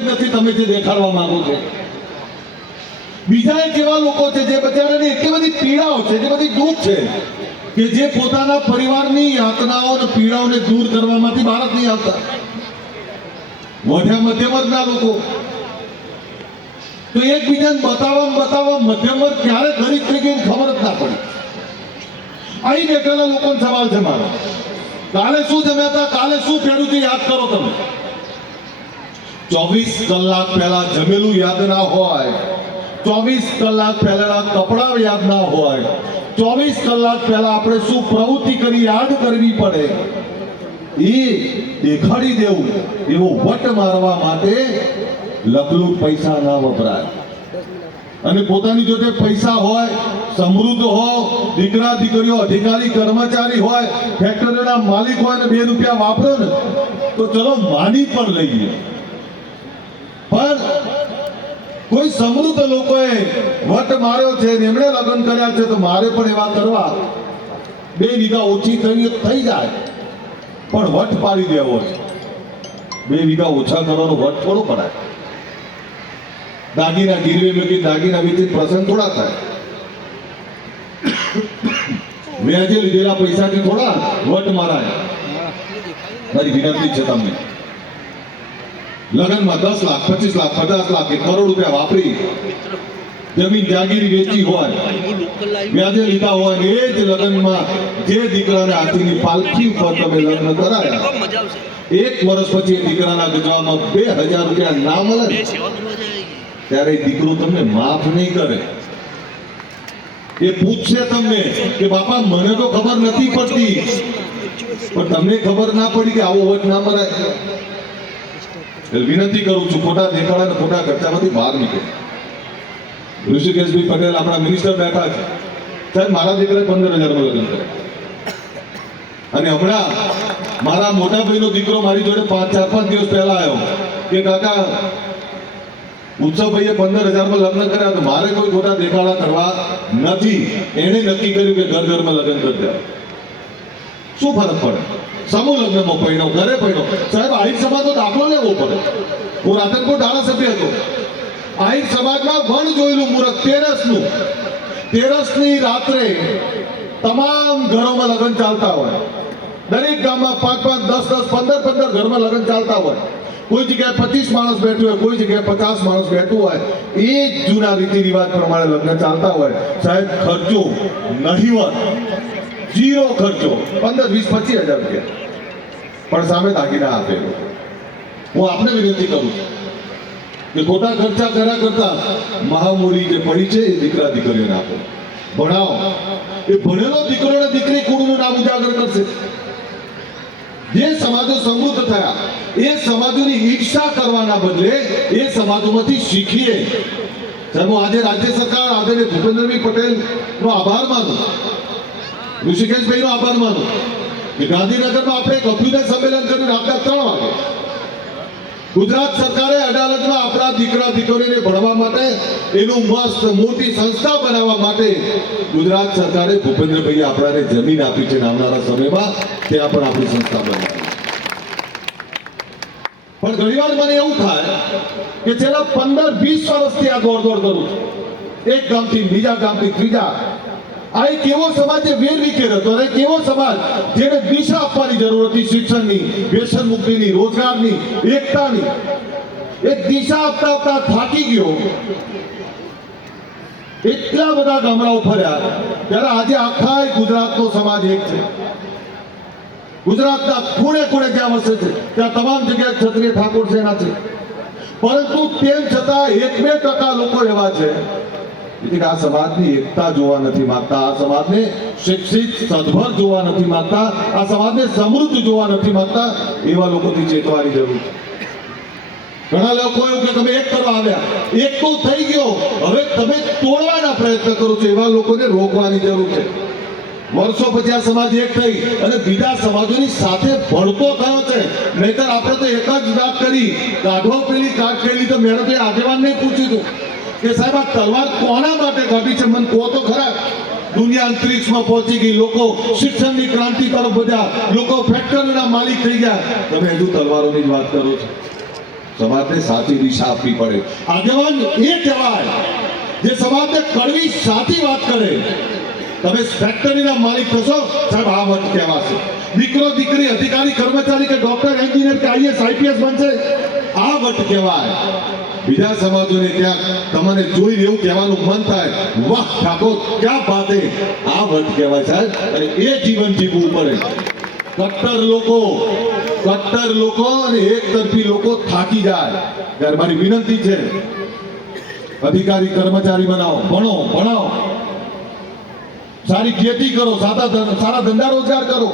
નથી તમે જે દેખાડવા માંગો છો. બીજા એક એવા લોકો છે જે બચારાને એટલી બધી પીડાઓ છે, જે બધી દુઃખ છે કે જે પોતાના પરિવારની યાતનાઓ અને પીડાઓને દૂર કરવામાંથી બહાર જ નહીં આવતા. મધ્યમ વર્ગના લોકો તો એકબીજાને બતાવવા મધ્યમ વર્ગ ક્યારે ગરીબ થઈ ગયું ખબર જ ના પડી. અહીં બેઠેલા લોકોનો સવાલ છે મારો, કાલે શું જમ્યા હતા, કાલે શું પહેર્યું છે યાદ કરો તમે. 24 કલાક પહેલા જમેલું યાદ ના હોય, 24 કલાક પહેલા કપડા યાદ ના હોય, 24 કલાક પહેલા આપણે શું પ્રવૃત્તિ કરી યાદ કરવી પડે, એ દેખાડી દેવું એવો વટ મારવા માટે લગલું પૈસા ના વપરાય. અને પોતાની જોડે પૈસા હોય, સમૃદ્ધ હોય, દીકરા દીકરીઓ અધિકારી કર્મચારી હોય, ફેક્ટરીના માલિક હોય ને 2 રૂપિયા વાપરો ને તો ચલો માની પણ લઈએ. પણ કોઈ સમૃદ્ધ લોકોએ વટ માર્યો છે, એમણે લગ્ન કર્યા છે, તો મારે પણ એવા કરવા 2 વીઘા ઓછી થઈ જાય પણ વટ પાડી દેવો છે. 2 વીઘા ઓછા કરવાનો વટ થોડો પડાય. દાગીના ગીરવે મૂકી દાગીના વેચી પ્રસંગ થોડા થાય. વ્યાજે લીધેલા પૈસાથી થોડા વટ મારાય. મારી વિનંતી છે તમને, લગ્નમાં 10 લાખ 25 લાખ 50 લાખ કરોડ રૂપિયા વાપરી જમીન જાગીરી વેચી હોય, વ્યાજે લીધા હોય ને એ જ લગ્નમાં જે દીકરાને હાથીની પાલખી ઉપર તમે લગ્ન કરાયા, 1 વર્ષ પછી એ દીકરાના ગજવામાં 2000 રૂપિયા ના મળે ત્યારે દીકરો તમને માફ નહીં કરે. એ પૂછશે તમને કે બાપા મને તો ખબર નથી પડતી, પણ તમને ખબર ના પડી કે આવો વટ ના મરાય. વિનંતી કરું છું, ખોટા દેખાડા અને ખોટા ખર્ચામાંથી બહાર નીકળો. ઋષિકેશભાઈ પટેલ આપણા મિનિસ્ટર બેઠા છે, સાહેબ મારા દીકરાએ 15,000 લગ્ન કરે. અને હમણાં મારા મોટા ભાઈનો દીકરો મારી જોડે 4-5 દિવસ પહેલા આવ્યો કે કાકા ઉત્સવભાઈએ 15,000 લગ્ન કર્યા, તો મારે કોઈ ખોટા દેખાડા કરવા નથી. એને નક્કી કર્યું કે ઘરમાં લગ્ન કરી દે. શું ફરક પડે? સમૂહ લગ્નમાં પૈણો, ઘરે પૈણો. સાહેબ આહિર સમાજનો દાખલો લેવો પડે. હું રાધનપુર ધારાસભ્ય હતો. આહિર સમાજમાં વણ જોયેલું મુહૂર્ત 13ની રાત્રે તમામ ઘરોમાં લગ્ન ચાલતા હોય. દરેક ગામમાં 5-5, 10-10, 15-15 ઘરમાં લગ્ન ચાલતા હોય. કોઈ જગ્યાએ 25 માણસ બેઠું હોય, કોઈ જગ્યાએ 50 માણસ બેઠું હોય. એ જ જૂના રીતિ રિવાજ પ્રમાણે લગ્ન ચાલતા હોય. સાહેબ ખર્ચો નહીવત, 0 ખર્ચો, 15-20-25 હજાર રૂપિયા, પણ સામે દાગીના આપે. હું આપને વિનંતી કરું છું કે ખોટા ખર્ચા કર્યા કરતા મહામૂડી જે પડી છે એ દીકરા દીકરીઓને આપો, ભણાવો. એ ભણેલો દીકરો ને દીકરી કુળનું નામ ઉજાગર કરશે. જે સમાજો સમૃદ્ધ થયા એ સમાજોની ઈર્ષા કરવાના બદલે એ સમાજોમાંથી શીખીએ. સાહેબ હું આજે રાજ્ય સરકાર આદરણીય ભૂપેન્દ્રભાઈ પટેલનો આભાર માનું, ઋષિકેશભાઈનો આભાર માનું કે ગાંધીનગરમાં આપણે કમ્પ્યુટર સંમેલન કર્યું રાતના 3 વાગે. ગુજરાત સરકારે અદાલતમાં આપણા દીકરા દીકરીઓને ભણવા માટે એનું મસ્ત મોટી સંસ્થા બનાવવા માટે ગુજરાત સરકારે ભૂપેન્દ્રભાઈએ આપણાને જમીન આપી છે. આવનારા સમયમાં ત્યાં પણ આપણી સંસ્થા બનાવી. પણ ઘણીવાર મને એવું થાય કે છેલ્લા 15-20 વર્ષથી આ દોડ કરું છું, એક ગામથી બીજા ગામથી ત્રીજા. આ એક એવો સમાજ જે વેર વિખેર હતો, એક એવો સમાજ જેને દિશા આપવાની જરૂર હતી, શિક્ષણની, વ્યસન મુક્તિની, રોજગારની, એકતાની. એક દિશા આપતા થાકી ગયો. એટલા બધા ગામડાઓ ફર્યા ત્યારે આજે આખા ગુજરાતનો સમાજ એક છે. ગુજરાતના ખૂણે ખૂણે જ્યાં વસે છે ત્યાં તમામ જગ્યાએ ક્ષત્રિય ઠાકોર સેના છે. પરંતુ તેમ છતાં 1-2% લોકો એવા છે કે આ સમાજની એકતા જોવા નથી માંગતા, આ સમાજને શિક્ષિત સદ્ભર જોવા નથી માંગતા, આ સમાજને સમૃદ્ધ જોવા નથી માંગતા. એવા લોકોથી ચેતવાની જરૂર છે. ઘણા લોકો એવું કે તમે એક કરવા આવ્યા, એક તો થઈ ગયો, હવે તમે તોડવાના પ્રયત્ન કરો છો. એવા લોકોને રોકવાની જરૂર છે. વર્ષો પછી આ સમાજ એક થઈ અને બીજા સમાજોની સાથે ભળતો થયો છે. નહીતર આપણે તો એક જ વાત કરી, કાઢો પેલી કાઢ પેલી. તો મેં તો આગેવાનને પૂછ્યું હતું કે સાહેબ આ તલવાર કોના માટે કાઢી છે, મને કહો તો ખરા. દુનિયા અંતરિક્ષમાં પહોંચી ગઈ, લોકો શિક્ષણની ક્રાંતિ તરફ વધ્યા, લોકો ફેક્ટરીના માલિક થઈ ગયા. તમે હજુ તલવારોની જ વાત કરો છો. સમાજને સાચી દિશા આપવી પડે. આગેવાન એ કહેવાય જે સમાજને કડવી સાચી વાત કરે. તમે ફેક્ટરીના માલિક થશો સાહેબ, આ વટ કહેવાશે. દીકરો દીકરી અધિકારી કર્મચારી કે ડોક્ટર એન્જિનિયર કે આઈએસ આઈપીએસ બનશે, આ વટ કહેવાય. બીજા સમાજોને ક્યાંક તમને જોઈને એવું કહેવાનું મન થાય, વાહ ઠાકોર ક્યાં બાત હે, આ વટ કહેવાય સાહેબ. અને એ જીવન જીવવું પડે. કટ્ટર લોકો અને એક તરફી લોકો થાકી જાય ત્યારે મારી વિનંતી છે, અધિકારી કર્મચારી બનાવો, ભણાવો, સારી ખેતી કરો, સારા ધંધા રોજગાર કરો.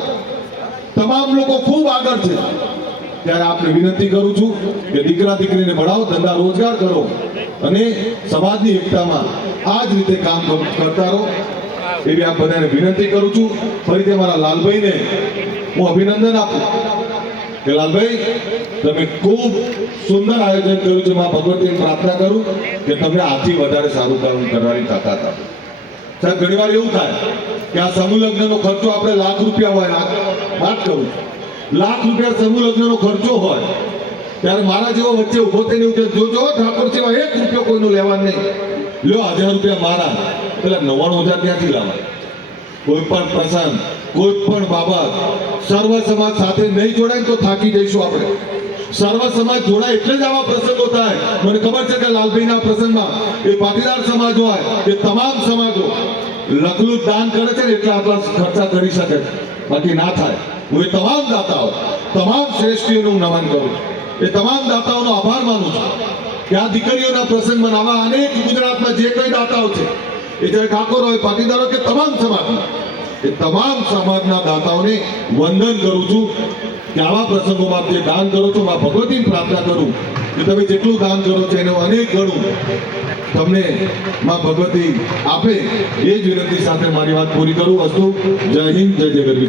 તમામ લોકો ખૂબ આગળ છે ત્યારે આપણે વિનંતી કરું છું કે દીકરા દીકરીને ભણાવો, ધંધા રોજગાર કરો અને સમાજની એકતામાં આ જ રીતે કામ કરતા રહો એવી આપ બધાને વિનંતી કરું છું. ફરીથી મારા લાલભાઈને હું અભિનંદન આપું કે લાલભાઈ તમે ખૂબ સુંદર આયોજન કર્યું છે. માં ભગવતીને પ્રાર્થના કરું કે તમને આથી વધારે સારું કામ કરવાની તાકાત આપે. સાહેબ ઘણી વાર એવું થાય કે આ સમૂહ લગ્નનો ખર્ચો આપણે લાખ રૂપિયા હોય, વાત કરું લાખ રૂપિયા સમૂહ લગ્નનો ખર્ચો હોય ત્યારે મારા જેવો વચ્ચે ઉભો થઈને એવું કે જોજો ઠાકોર સેવા 1 રૂપિયો કોઈનું લેવાનું નહીં, લ્યો 1000 રૂપિયા મારા, પેલા 99,000 ક્યાંથી લાવાય? કોઈ પણ પ્રસંગ, કોઈ પણ બાબત સર્વ સમાજ સાથે નહીં જોડાય તો થાકી જઈશું આપણે. સર્વ સમાજ જોડાય એટલે જ આવા પ્રસંગો થાય. મને ખબર છે કે લાલભાઈના પ્રસંગમાં એ પાટીદાર સમાજ હોય એ તમામ સમાજો લખલું દાન કરે છે ને એટલે આટલા ખર્ચા કરી શકે છે, બાકી ના થાય. હું એ તમામ દાતાઓ, તમામ શ્રેષ્ઠીઓનું નમન કરું છું. એ તમામ દાતાઓનો આભાર માનું છું કે આ દીકરીઓના પ્રસંગ બનાવવા અનેક ગુજરાતમાં જે કઈ દાતાઓ છે એ ચાહે ઠાકોર હોય, પાટીદાર હોય કે તમામ સમાજના, એ તમામ સમાજના દાતાઓને વંદન કરું છું કે આવા પ્રસંગોમાં જે દાન કરો છો, માં ભગવતીને પ્રાર્થના કરું કે તમે જેટલું દાન કરો છો એનું અનેક ગણું તમને માં ભગવતી આપે. એ જ વિનંતી સાથે મારી વાત પૂરી કરું. અસ્તુ. જય હિન્દ, જય જય ગરવી.